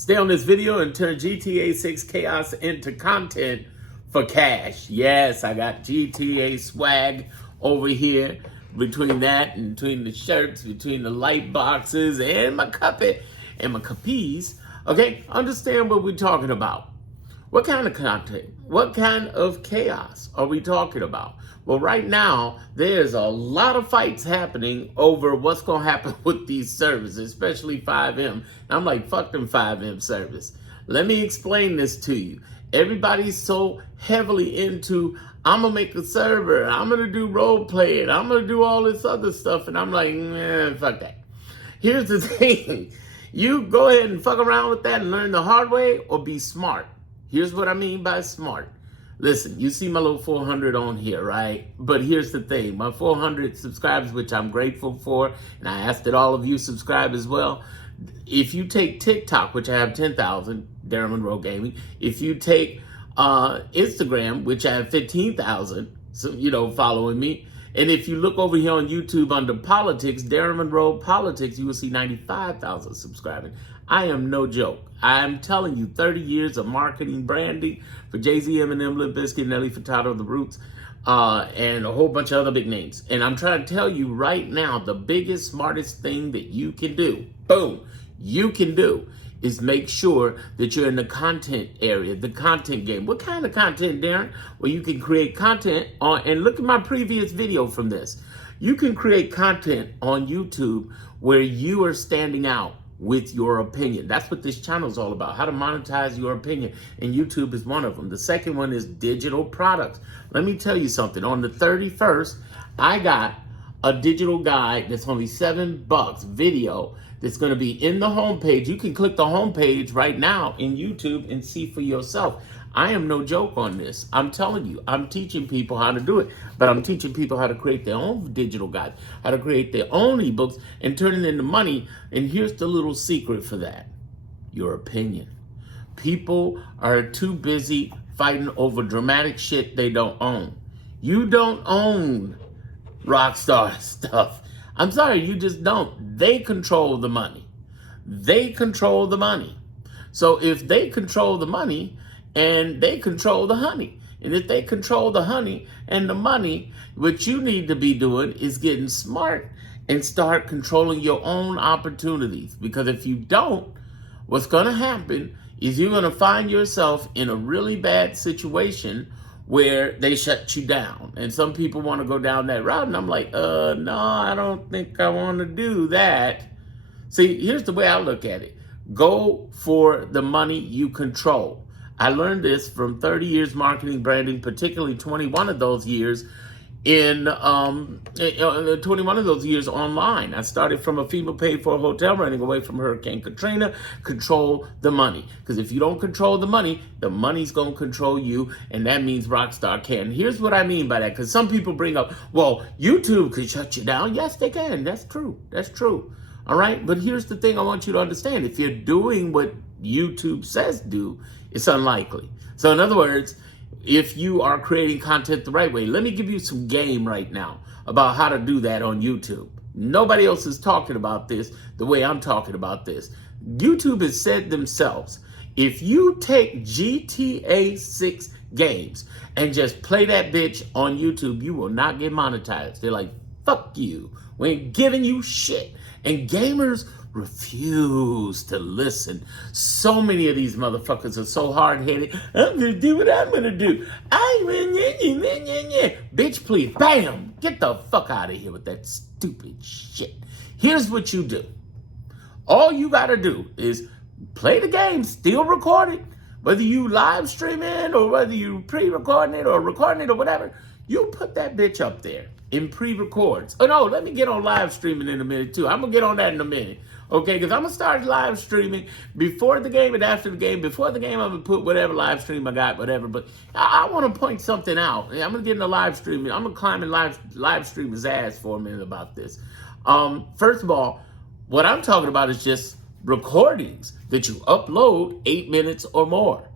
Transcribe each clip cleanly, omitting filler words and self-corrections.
Stay on this video and turn GTA 6 Chaos into content for cash. Yes, I got GTA swag over here. Between that and between the shirts, between the light boxes and my cuppy and my cappies. Okay, understand what we're talking about. What kind of content? What kind of chaos are we talking about? Well, right now, there's a lot of fights happening over what's going to happen with these servers, especially FiveM. I'm like, fuck them FiveM service. Let me explain this to you. Everybody's so heavily into, I'm going to make a server, I'm going to do role play, and I'm going to do all this other stuff. And I'm like, fuck that. Here's the thing. You go ahead and fuck around with that and learn the hard way or be smart. Here's what I mean by smart. Listen, you see my little 400 on here, right? But here's the thing. My 400 subscribers, which I'm grateful for, and I ask that all of you subscribe as well. If you take TikTok, which I have 10,000, Darren Monroe Gaming. If you take Instagram, which I have 15,000, so, following me. And if you look over here on YouTube under politics, Darren Monroe Politics, you will see 95,000 subscribing. I am no joke. I'm telling you, 30 years of marketing, branding for Jay-Z, Eminem, Limp Bizkit, Nelly Furtado, The Roots, and a whole bunch of other big names. And I'm trying to tell you right now, the biggest, smartest thing that you can do, boom, you can do, is make sure that you're in the content area, the content game. What kind of content, Darren? Well, you can create content on, and look at my previous video from this. You can create content on YouTube where you are standing out with your opinion. That's what this channel is all about, how to monetize your opinion. And YouTube is one of them. The second one is digital products. Let me tell you something. On the 31st, I got a digital guide that's only $7 video that's going to be in the homepage. You can click the homepage right now in YouTube and see for yourself. I am no joke on this. I'm telling you, I'm teaching people how to do it, but I'm teaching people how to create their own digital guide, how to create their own ebooks and turn it into money. And here's the little secret for that: your opinion. People are too busy fighting over dramatic shit they don't own. You don't own Rockstar stuff. I'm sorry, you just don't. They control the money. They control the money. So if they control the money, and they control the honey. And if they control the honey and the money, what you need to be doing is getting smart and start controlling your own opportunities. Because if you don't, what's going to happen is you're going to find yourself in a really bad situation where they shut you down. And some people want to go down that route. And I'm like, no, I don't think I want to do that. See, here's the way I look at it. Go for the money you control. I learned this from 30 years marketing, branding, particularly 21 of those years in 21 of those years online. I started from a FEMA paid for hotel running away from Hurricane Katrina. Control the money. Because if you don't control the money's going to control you, and that means Rockstar can. Here's what I mean by that, because some people bring up, well, YouTube could shut you down. Yes, they can. That's true. That's true. All right? But here's the thing I want you to understand. If you're doing what YouTube says do, it's unlikely. So in other words, if you are creating content the right way, let me give you some game right now about how to do that on YouTube. Nobody else is talking about this the way I'm talking about this. YouTube has said themselves, if you take GTA 6 games and just play that bitch on YouTube, you will not get monetized. They're like, fuck you. We ain't giving you shit. And gamers refuse to listen. So many of these motherfuckers are so hard-headed. I'm gonna do what I'm gonna do. Bitch, please, bam, get the fuck out of here with that stupid shit. Here's what you do. All you gotta do is play the game, still record it, whether you live stream it or whether you pre-recording it or recording it or whatever. You put that bitch up there in pre-records. Oh no, let me get on live streaming in a minute too. I'm gonna get on that in a minute. Okay, because I'm going to start live streaming before the game and after the game. Before the game, I'm going to put whatever live stream I got, whatever. But I want to point something out. I'm going to get into live streaming. I'm going to climb in live streamer's ass for a minute about this. First of all, what I'm talking about is just recordings that you upload 8 minutes or more.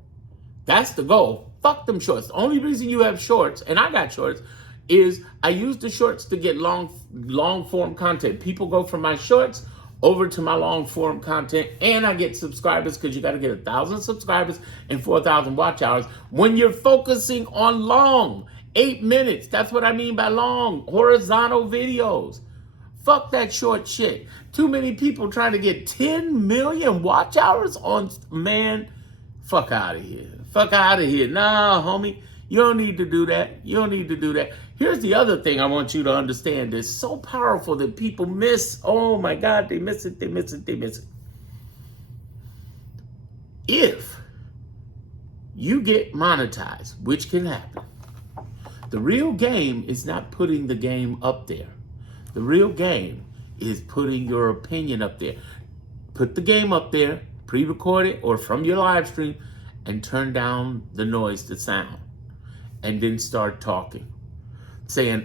That's the goal. Fuck them shorts. The only reason you have shorts, and I got shorts, is I use the shorts to get long form content. People go from my shorts over to my long form content, and I get subscribers because you got to get 1,000 subscribers and 4,000 watch hours when you're focusing on long, 8 minutes. That's what I mean by long, horizontal videos. Fuck that short shit. Too many people trying to get 10 million watch hours on, man, fuck out of here. Fuck out of here. Nah, homie, you don't need to do that. You don't need to do that. Here's the other thing I want you to understand. It's so powerful that people miss. Oh my God, they miss it, they miss it, they miss it. If you get monetized, which can happen, the real game is not putting the game up there. The real game is putting your opinion up there. Put the game up there, pre-record it, or from your live stream, and turn down the noise, the sound, and then start talking.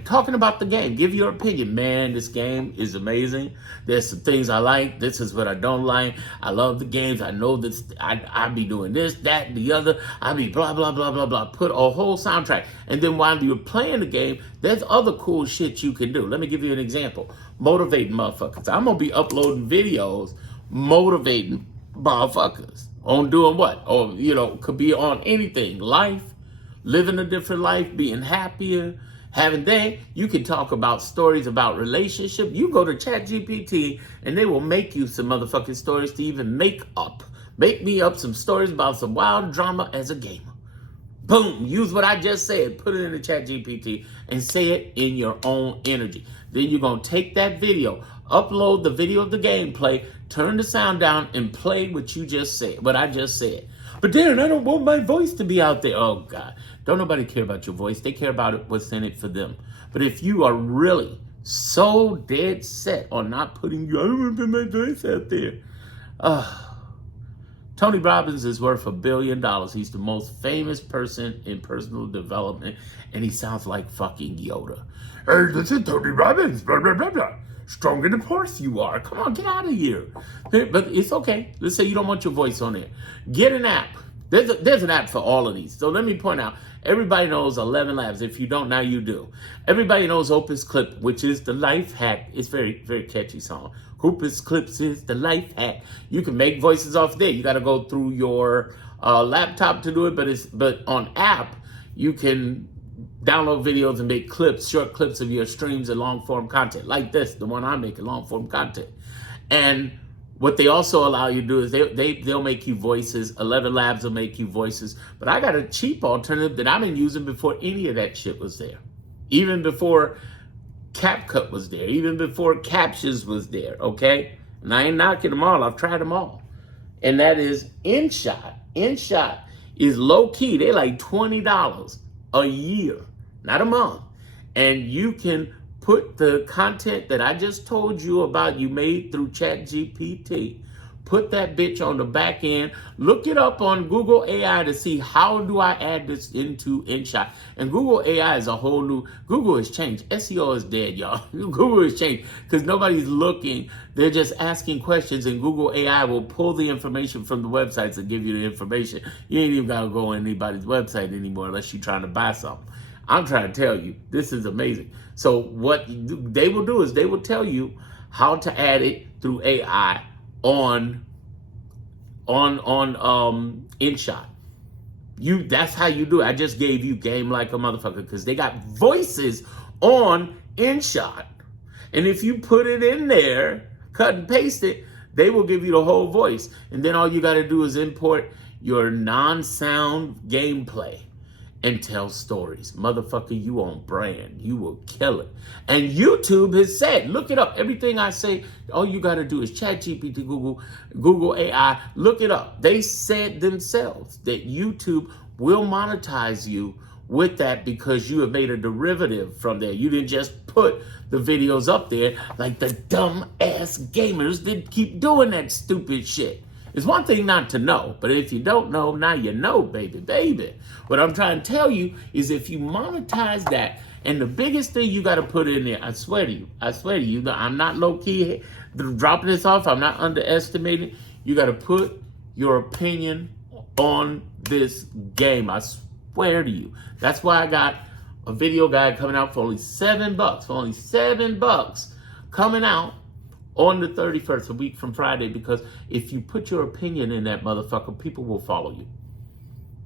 Talking about the game. Give your opinion. Man, this game is amazing. There's some things I like. This is what I don't like. I love the games. I know this. I be doing this, that, and the other. I be blah, blah, blah, blah, blah. Put a whole soundtrack. And then while you're playing the game, there's other cool shit you can do. Let me give you an example. Motivating motherfuckers. I'm going to be uploading videos motivating motherfuckers on doing what? Or, could be on anything. Life, living a different life, being happier. You can talk about stories about relationship. You go to ChatGPT and they will make you some motherfucking stories to even make me up some stories about some wild drama as a gamer. Boom, use what I just said, put it in the ChatGPT and say it in your own energy. Then you're going to take that video, upload the video of the gameplay, turn the sound down and play what I just said. But Darren, I don't want my voice to be out there. Oh God. Don't nobody care about your voice. They care about what's in it for them. But if you are really so dead set on not putting I don't want to put my voice out there. Tony Robbins is worth $1 billion. He's the most famous person in personal development, and he sounds like fucking Yoda. Hey, this is Tony Robbins. Blah, blah, blah, blah. Stronger than horse you are. Come on, get out of here. But it's okay. Let's say you don't want your voice on there. Get an app. There's an app for all of these. So let me point out, everybody knows 11 Labs. If you don't, now you do. Everybody knows Opus Clip, which is the life hack. It's very, very catchy song. Opus Clips is the life hack. You can make voices off there. You got to go through your laptop to do it, but on app, you can download videos and make short clips of your streams and long form content like this, the one I'm making, long form content. And what they also allow you to do is they'll make you voices. 11 Labs will make you voices. But I got a cheap alternative that I've been using before any of that shit was there. Even before CapCut was there. Even before Captions was there, okay? And I ain't knocking them all. I've tried them all. And that is InShot. InShot is low key. They're like $20 a year, not a month. And you can put the content that I just told you about you made through ChatGPT, put that bitch on the back end, look it up on Google AI to see how do I add this into InShot. And Google AI is a whole new, Google has changed. SEO is dead, y'all. Google has changed because nobody's looking. They're just asking questions and Google AI will pull the information from the websites and give you the information. You ain't even got to go on anybody's website anymore unless you're trying to buy something. I'm trying to tell you, this is amazing. So what they will do is they will tell you how to add it through AI on InShot. That's how you do it. I just gave you game like a motherfucker because they got voices on InShot. And if you put it in there, cut and paste it, they will give you the whole voice. And then all you got to do is import your non-sound gameplay and tell stories. Motherfucker, you on brand. You will kill it. And YouTube has said, look it up. Everything I say, all you got to do is ChatGPT, Google AI, look it up. They said themselves that YouTube will monetize you with that because you have made a derivative from there. You didn't just put the videos up there like the dumb ass gamers that keep doing that stupid shit. It's one thing not to know, but if you don't know, now you know, baby. What I'm trying to tell you is if you monetize that, and the biggest thing you got to put in there, I swear to you, I'm not low-key dropping this off, I'm not underestimating, you got to put your opinion on this game, I swear to you. That's why I got a video guide coming out for only $7, coming out on the 31st, a week from Friday, because if you put your opinion in that motherfucker, people will follow you.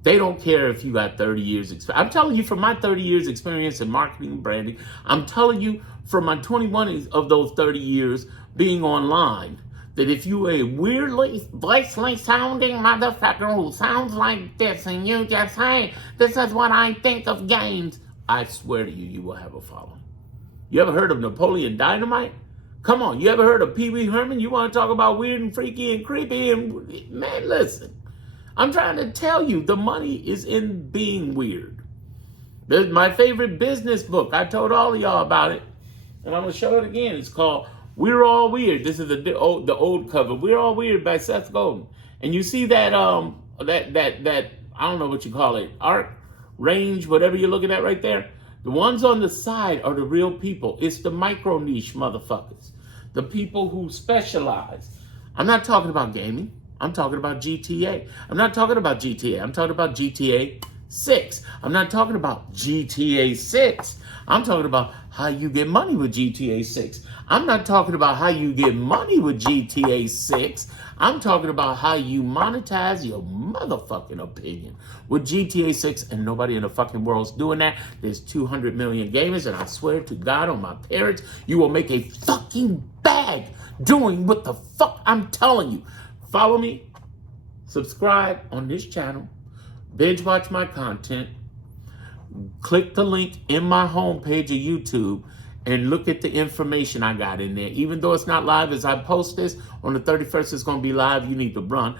They don't care if you got 30 years experience. I'm telling you from my 30 years experience in marketing and branding, I'm telling you from my 21 of those 30 years being online, that if you a weirdly, voicely sounding motherfucker who sounds like this and you just say, this is what I think of games, I swear to you, you will have a following. You ever heard of Napoleon Dynamite? Come on, you ever heard of Pee Wee Herman? You want to talk about weird and freaky and creepy? And man, listen. I'm trying to tell you, the money is in being weird. There's my favorite business book. I told all of y'all about it, and I'm gonna show it again. It's called "We're All Weird." This is the old cover. "We're All Weird" by Seth Godin. And you see that that I don't know what you call it, art range, whatever you're looking at right there. The ones on the side are the real people. It's the micro niche motherfuckers, the people who specialize. I'm not talking about gaming. I'm talking about GTA. I'm not talking about GTA. I'm talking about GTA 6. I'm not talking about GTA 6. I'm talking about how you get money with GTA 6. I'm not talking about how you get money with GTA 6. I'm talking about how you monetize your motherfucking opinion with GTA 6, and nobody in the fucking world's doing that. There's 200 million gamers, and I swear to God on my parents, you will make a fucking bag doing what the fuck I'm telling you. Follow me, subscribe on this channel, binge watch my content, click the link in my homepage of YouTube, and look at the information I got in there. Even though it's not live, as I post this, on the 31st it's going to be live, you need to run.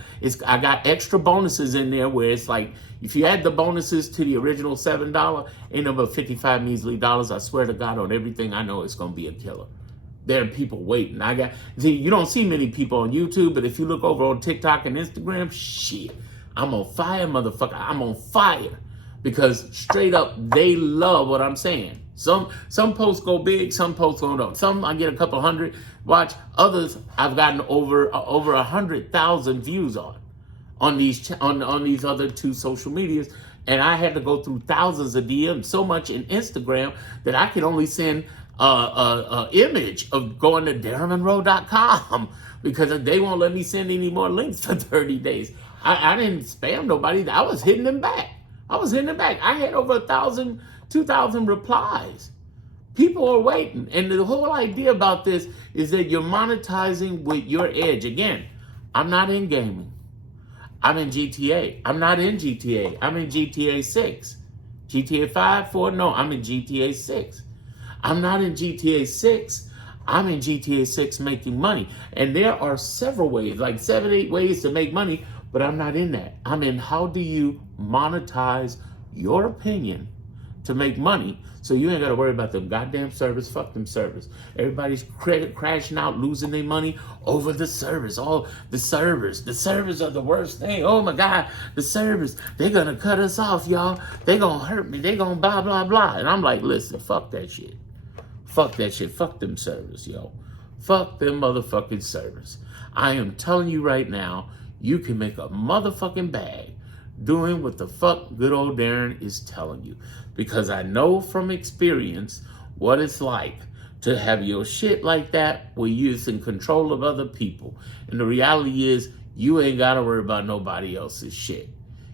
I got extra bonuses in there where it's like, if you add the bonuses to the original $7, ain't over 55 measly dollars. I swear to God on everything I know, it's going to be a killer. There are people waiting. You don't see many people on YouTube, but if you look over on TikTok and Instagram, shit, I'm on fire, motherfucker. I'm on fire. Because straight up, they love what I'm saying. Some posts go big, some posts go down. Some I get a couple hundred watch. Others I've gotten over 100,000 views on these other two social medias. And I had to go through thousands of DMs, so much in Instagram that I could only send image of going to DarrenMonroe.com because they won't let me send any more links for 30 days. I didn't spam nobody. I was hitting them back. I had over 1,000, 2,000 replies. People are waiting. And the whole idea about this is that you're monetizing with your edge. Again, I'm not in gaming. I'm in GTA. I'm not in GTA. I'm in GTA 6. GTA 5, 4, no, I'm in GTA 6. I'm not in GTA 6. I'm in GTA 6 making money. And there are several ways, like 7, 8 ways to make money, but I'm not in that. I'm in how do you monetize your opinion to make money so you ain't got to worry about them goddamn servers. Fuck them servers. Everybody's crashing out, losing their money over the servers. Oh, the servers are the worst thing. Oh my God, the servers, they're going to cut us off, y'all. They're going to hurt me. They're going to blah, blah, blah. And I'm like, listen, fuck that shit. Fuck that shit. Fuck them servers, yo. Fuck them motherfucking servers. I am telling you right now, you can make a motherfucking bag doing what the fuck good old Darren is telling you. Because I know from experience what it's like to have your shit like that where you're in control of other people. And the reality is, you ain't got to worry about nobody else's shit.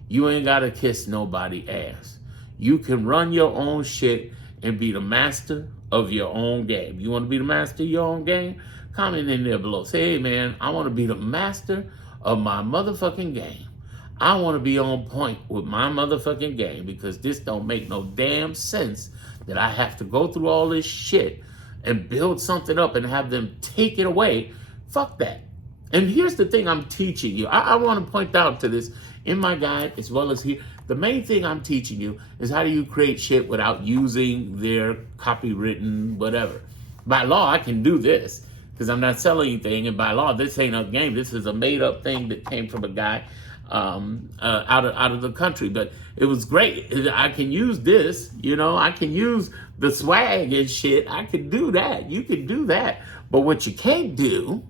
You ain't got to kiss nobody's ass. You can run your own shit and be the master of your own game. You want to be the master of your own game? Comment in there below. Say, hey man, I want to be the master of my motherfucking game. I want to be on point with my motherfucking game because this don't make no damn sense that I have to go through all this shit and build something up and have them take it away. Fuck that. And here's the thing I'm teaching you. I want to point out to this in my guide as well as here. The main thing I'm teaching you is how do you create shit without using their copywritten whatever. By law, I can do this because I'm not selling anything. And by law, this ain't a game. This is a made up thing that came from a guy out of the country. But it was great. I can use this, I can use the swag and shit. I can do that. You can do that. But what you can't do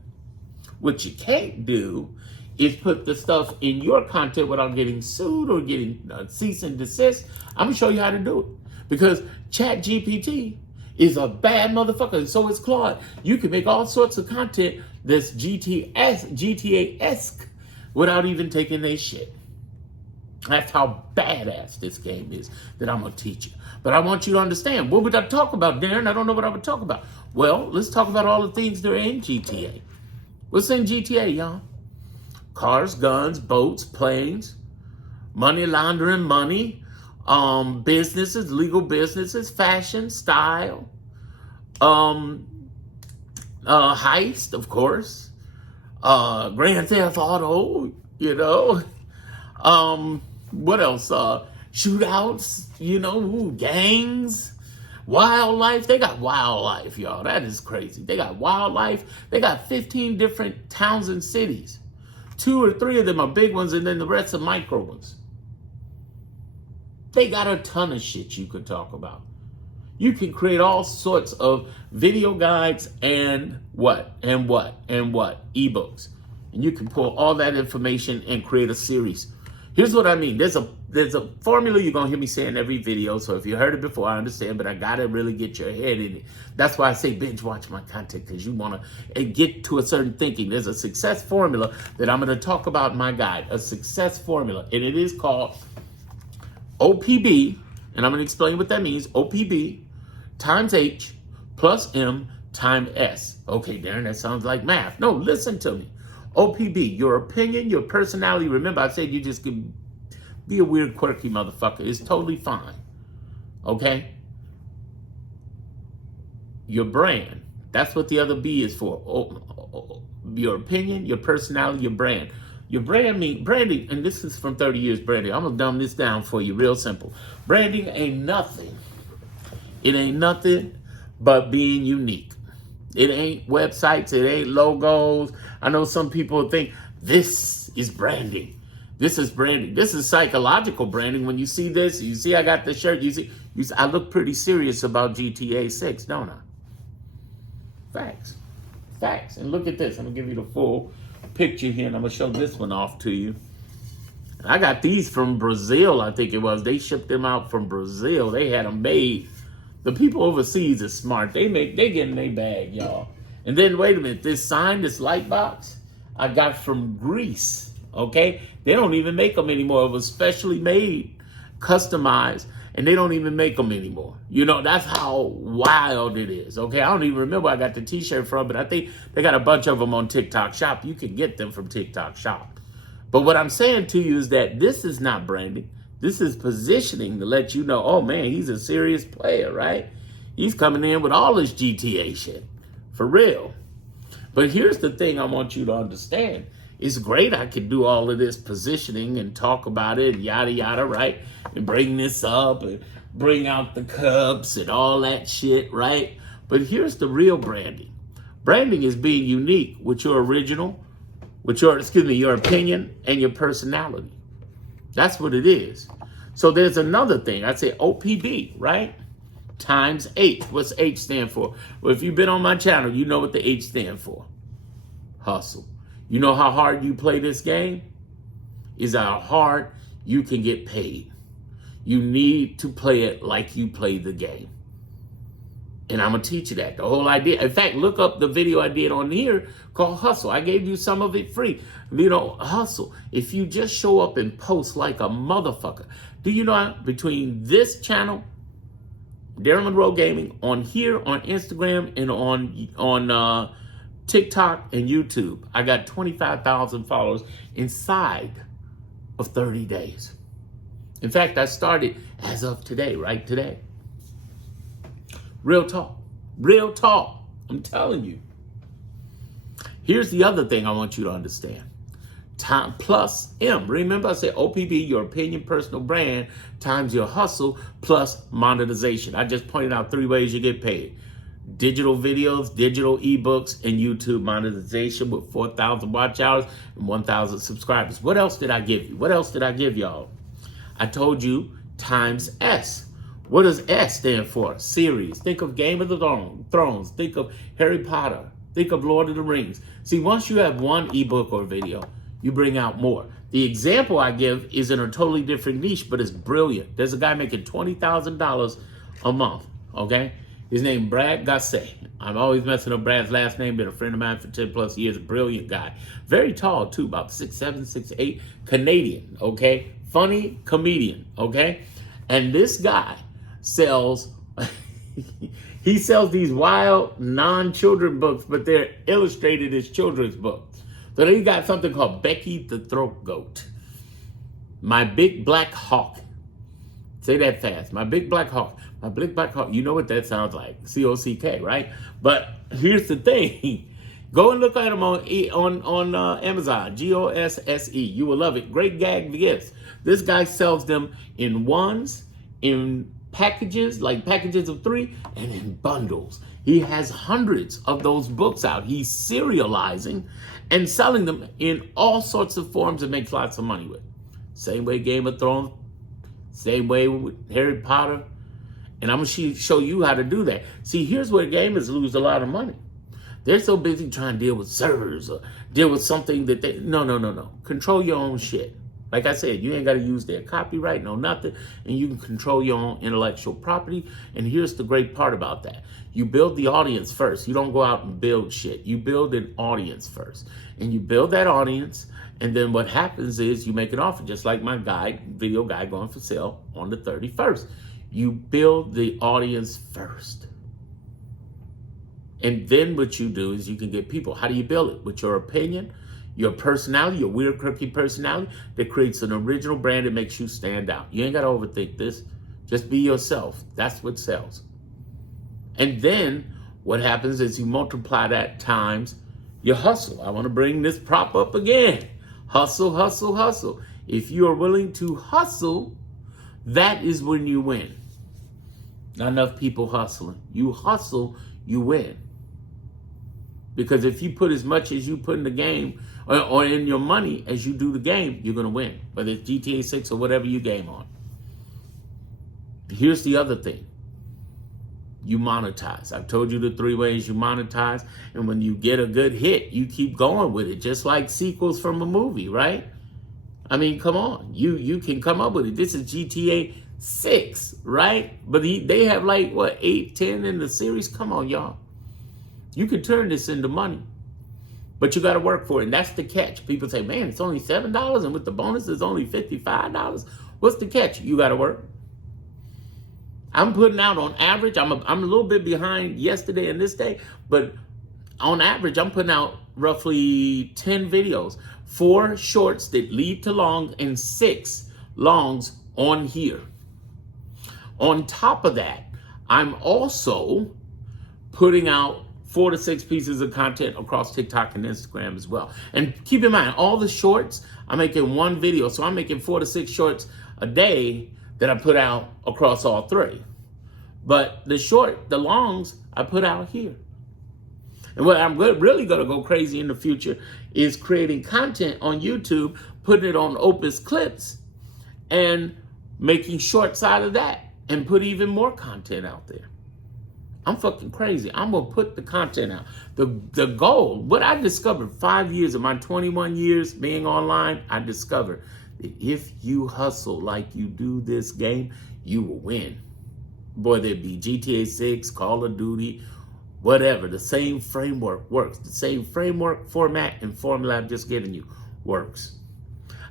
is put the stuff in your content without getting sued or getting cease and desist. I'm gonna show you how to do it because ChatGPT is a bad motherfucker, and so is Claude. You can make all sorts of content that's GTA-esque without even taking their shit. That's how badass this game is that I'm going to teach you. But I want you to understand, what would I talk about, Darren? I don't know what I would talk about. Well, let's talk about all the things that are in GTA. What's in GTA, y'all? Cars, guns, boats, planes, money laundering, money, businesses, legal businesses, fashion, style, heist, of course, Grand Theft Auto, you know, what else? Shootouts, you know, gangs, wildlife. They got wildlife, y'all. That is crazy. They got wildlife. They got 15 different towns and cities. 2 or 3 of them are big ones, and then the rest are micro ones. They got a ton of shit you could talk about. You can create all sorts of video guides and ebooks. And you can pull all that information and create a series. Here's what I mean. There's a formula you're going to hear me say in every video. So if you heard it before, I understand, but I got to really get your head in it. That's why I say binge watch my content, because you want to get to a certain thinking. There's a success formula that I'm going to talk about in my guide, a success formula, and it is called OPB, and I'm going to explain what that means. OPB times H plus M times S. Okay, Darren, that sounds like math. No, listen to me. OPB, your opinion, your personality. Remember, I said you just could be a weird, quirky motherfucker. It's totally fine. Okay? Your brand. That's what the other B is for. Your opinion, your personality, your brand. Your brand means branding, and this is from 30 years branding. I'm gonna dumb this down for you real simple. Branding ain't nothing. It ain't nothing but being unique. It ain't websites, it ain't logos. I know some people think this is branding. This is branding. This is psychological branding. When you see this, you see I got the shirt, you see I look pretty serious about GTA 6, don't I? Facts. Facts. And look at this. I'm gonna give you the full picture here, and I'm gonna show this one off to you. I got these from Brazil, I think it was. They shipped them out from Brazil. They had them made. The people overseas are smart. They get in their bag, y'all. And then wait a minute, this sign, this light box, I got from Greece. Okay, they don't even make them anymore. It was specially made, customized, and they don't even make them anymore. You know, that's how wild it is. Okay, I don't even remember where I got the t-shirt from, but I think they got a bunch of them on TikTok Shop. You can get them from TikTok Shop. But what I'm saying to you is that this is not branding. This is positioning to let you know, oh man, he's a serious player, right? He's coming in with all this GTA shit, for real. But here's the thing I want you to understand. It's great I could do all of this positioning and talk about it and yada yada, right? And bring this up and bring out the cups and all that shit, right? But here's the real branding. Branding is being unique with your original, with your opinion and your personality. That's what it is. So there's another thing. I say OPB, right? Times H. What's H stand for? Well, if you've been on my channel, you know what the H stand for. Hustle. You know how hard you play this game? Is how hard you can get paid. You need to play it like you play the game. And I'm going to teach you that. The whole idea. In fact, look up the video I did on here called Hustle. I gave you some of it free. You know, hustle. If you just show up and post like a motherfucker. Do you know between this channel, Darren Monroe Gaming, on here, on Instagram, and on TikTok and YouTube, I got 25,000 followers inside of 30 days. In fact, I started as of today, right today. Real talk. Real talk. I'm telling you. Here's the other thing I want you to understand. Time plus M. Remember I said OPB, your opinion, personal brand, times your hustle plus monetization. I just pointed out 3 ways you get paid. Digital videos, digital ebooks, and YouTube monetization with 4,000 watch hours and 1,000 subscribers. What else did I give you? What else did I give y'all? I told you times S. What does S stand for? Series. Think of Game of the Thrones. Think of Harry Potter. Think of Lord of the Rings. See, once you have one ebook or video, you bring out more. The example I give is in a totally different niche, but it's brilliant. There's a guy making $20,000 a month, okay? His name Brad Gasset. I'm always messing up Brad's last name. Been a friend of mine for 10 plus years. A brilliant guy. Very tall too, about 6'7", 6'8". Canadian, okay? Funny comedian, okay? And this guy sells, he sells these wild non-children books, but they're illustrated as children's books. So then he got something called Becky the Throat Goat. My Big Black Hawk. Say that fast. My Big Black Hawk. My Big Black Hawk. You know what that sounds like. C-O-C-K, right? But here's the thing. Go and look at them on Amazon. G-O-S-S-E. You will love it. Great gag gifts. This guy sells them in ones, in packages, like packages of 3, and in bundles. He has hundreds of those books out. He's serializing and selling them in all sorts of forms and makes lots of money with. Same way Game of Thrones, same way with Harry Potter. And I'm going to show you how to do that. See, here's where gamers lose a lot of money. They're so busy trying to deal with servers or deal with something that they... No. Control your own shit. Like I said, you ain't got to use their copyright, no nothing. And you can control your own intellectual property. And here's the great part about that. You build the audience first. You don't go out and build shit. You build an audience first. And you build that audience. And then what happens is you make an offer, just like my video guide going for sale on the 31st. You build the audience first. And then what you do is you can get people. How do you build it? With your opinion, your personality, your weird, quirky personality that creates an original brand that makes you stand out. You ain't got to overthink this. Just be yourself. That's what sells. And then what happens is you multiply that times your hustle. I want to bring this prop up again. Hustle, hustle, hustle. If you are willing to hustle, that is when you win. Not enough people hustling. You hustle, you win. Because if you put as much as you put in the game or in your money as you do the game, you're going to win. Whether it's GTA 6 or whatever you game on. Here's the other thing. You monetize. I've told you the 3 ways you monetize. And when you get a good hit, you keep going with it. Just like sequels from a movie, right? I mean, come on. You can come up with it. This is GTA 6, right? But they have like, what, 8, 10 in the series? Come on, y'all. You can turn this into money. But you got to work for it. And that's the catch. People say, man, it's only $7 and with the bonus it's only $55. What's the catch? You got to work. I'm putting out on average, I'm a little bit behind yesterday and this day, but on average, I'm putting out roughly 10 videos, 4 shorts that lead to long and 6 longs on here. On top of that, I'm also putting out 4 to 6 pieces of content across TikTok and Instagram as well. And keep in mind, all the shorts, I'm making 1 video. So I'm making 4 to 6 shorts a day that I put out across all 3. But the longs, I put out here. And what I'm really going to go crazy in the future is creating content on YouTube, putting it on Opus Clips, and making shorts out of that, and put even more content out there. I'm fucking crazy. I'm going to put the content out. The goal, what I discovered 5 years of my 21 years being online, I discovered that if you hustle like you do this game, you will win. Boy, there'd be GTA 6, Call of Duty, whatever. The same framework works. The same framework, format, and formula I'm just giving you works.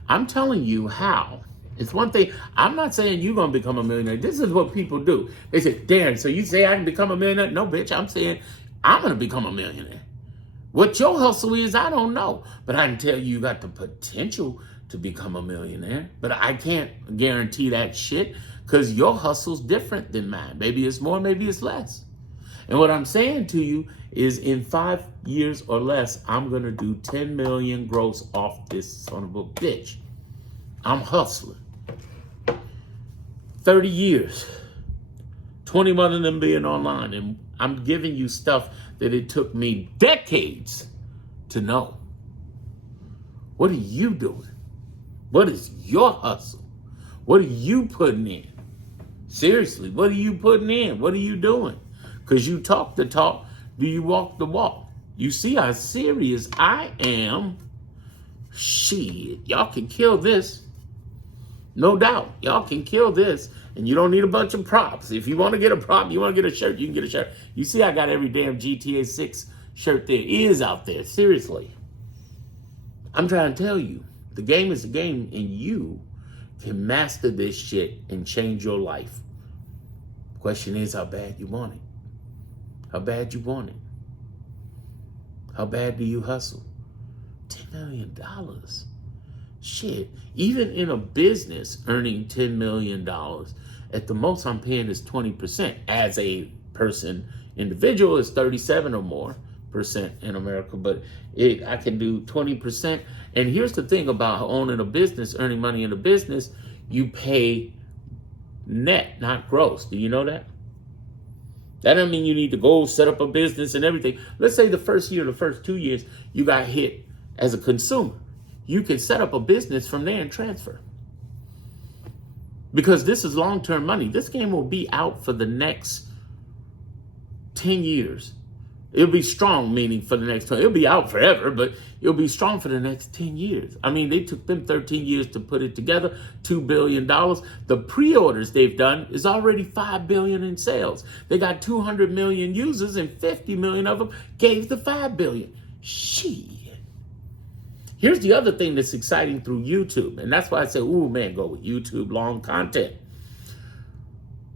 I'm telling you how. It's one thing. I'm not saying you're going to become a millionaire. This is what people do. They say, Darren, so you say I can become a millionaire? No, bitch. I'm saying I'm going to become a millionaire. What your hustle is, I don't know. But I can tell you got the potential to become a millionaire. But I can't guarantee that shit because your hustle's different than mine. Maybe it's more, maybe it's less. And what I'm saying to you is in 5 years or less, I'm going to do 10 million gross off this son of a bitch. I'm hustling. 30 years. 21 of them being online. And I'm giving you stuff that it took me decades to know. What are you doing? What is your hustle? What are you putting in? Seriously, what are you putting in? What are you doing? Because you talk the talk, do you walk the walk? You see how serious I am? Shit, y'all can kill this. No doubt. Y'all can kill this, and you don't need a bunch of props. If you want to get a prop, you want to get a shirt, you can get a shirt. You see, I got every damn GTA 6 shirt there is out there. Seriously. I'm trying to tell you, the game is a game, and you can master this shit and change your life. Question is, how bad you want it? How bad you want it? How bad do you hustle? $10 million. Shit, even in a business earning $10 million, at the most I'm paying is 20%. As a person, individual is 37 or more percent in America, but I can do 20%. And here's the thing about owning a business, earning money in a business, you pay net, not gross. Do you know that? That doesn't mean you need to go set up a business and everything. Let's say the first year, the first 2 years, you got hit as a consumer. You can set up a business from there and transfer. Because this is long-term money. This game will be out for the next 10 years. It'll be strong, meaning for the next 20. It'll be out forever, but it'll be strong for the next 10 years. I mean, they took them 13 years to put it together, $2 billion. The pre-orders they've done is already $5 billion in sales. They got 200 million users, and 50 million of them gave the $5 billion. Shit. Here's the other thing that's exciting through YouTube, and that's why I say, ooh, man, go with YouTube, long content.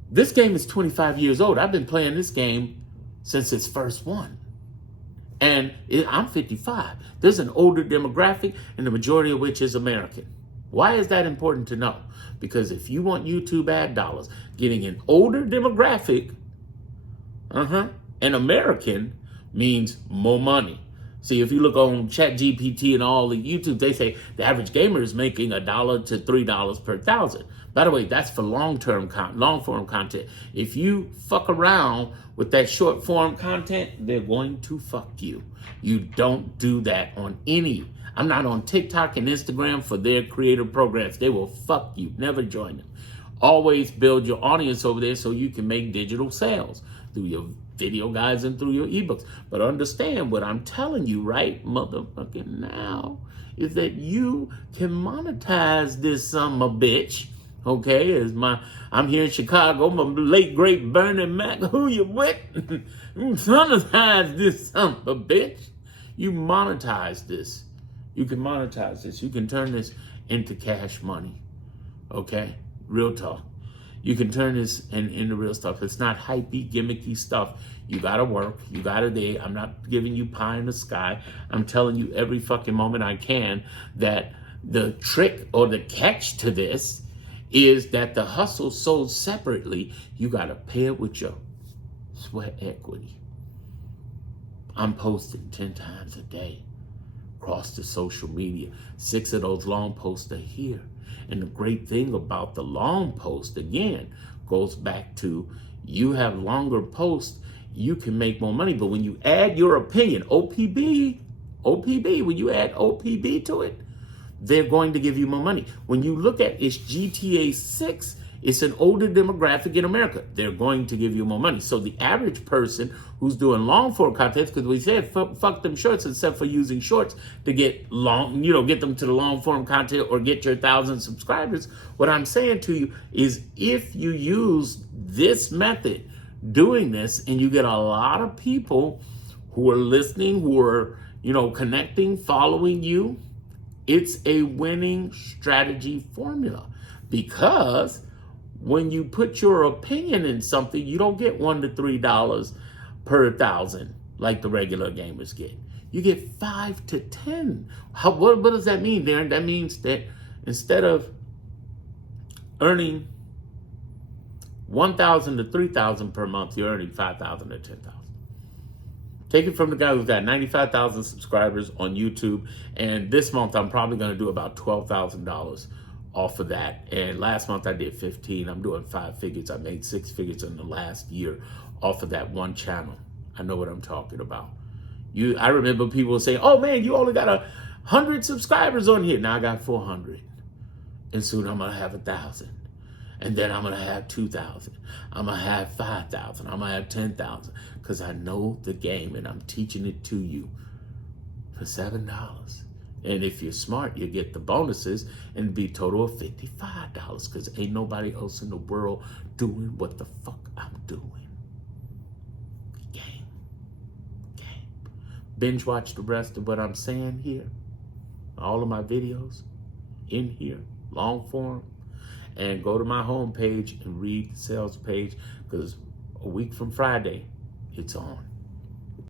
This game is 25 years old. I've been playing this game since its first one. And I'm 55. There's an older demographic, and the majority of which is American. Why is that important to know? Because if you want YouTube ad dollars, getting an older demographic, an American, means more money. See, if you look on ChatGPT and all the YouTube, they say the average gamer is making $1 to $3 per thousand. By the way, that's for long-form content. If you fuck around with that short-form content, they're going to fuck you. You don't do that on any. I'm not on TikTok and Instagram for their creative programs. They will fuck you. Never join them. Always build your audience over there so you can make digital sales through your video guides and through your ebooks. But understand what I'm telling you right motherfucking now is that you can monetize this son of a bitch. Okay, I'm here in Chicago, my late great Bernie Mac, who you with? Monetize this son of a bitch. You monetize this. You can monetize this. You can turn this into cash money. Okay, real talk. You can turn this into real stuff. It's not hypey, gimmicky stuff. You gotta work. You gotta do. I'm not giving you pie in the sky. I'm telling you every fucking moment I can that the trick or the catch to this is that the hustle sold separately. You gotta pay it with your sweat equity. I'm posting 10 times a day across the social media. 6 of those long posts are here. And the great thing about the long post, again, goes back to you have longer posts, you can make more money. But when you add your opinion, OPB, when you add OPB to it, they're going to give you more money. When you look at it's GTA 6, it's an older demographic in America. They're going to give you more money. So the average person who's doing long form content, because we said fuck them shorts, except for using shorts to get get them to the long form content or get your 1,000 subscribers. What I'm saying to you is if you use this method, doing this, and you get a lot of people who are listening, who are, connecting, following you, it's a winning strategy formula. Because when you put your opinion in something, you don't get $1 to $3 per 1,000 like the regular gamers get. You get 5 to 10. What does that mean, Darren? That means that instead of earning 1,000 to 3,000 per month, you're earning 5,000 to 10,000. Take it from the guy who's got 95,000 subscribers on YouTube, and this month I'm probably going to do about $12,000 off of that. And last month I did 15. I'm doing 5 figures. I made 6 figures in the last year off of that one channel. I know what I'm talking about. I remember people saying, "Oh man, you only got 100 subscribers on here." Now I got 400, and soon I'm gonna have 1,000, and then I'm gonna have 2,000. I'm gonna have 5,000. I'm gonna have 10,000 because I know the game and I'm teaching it to you for $7. And if you're smart, you get the bonuses and be total of $55 because ain't nobody else in the world doing what the fuck I'm doing. Game. Binge watch the rest of what I'm saying here. All of my videos in here, long form. And go to my homepage and read the sales page because a week from Friday, it's on.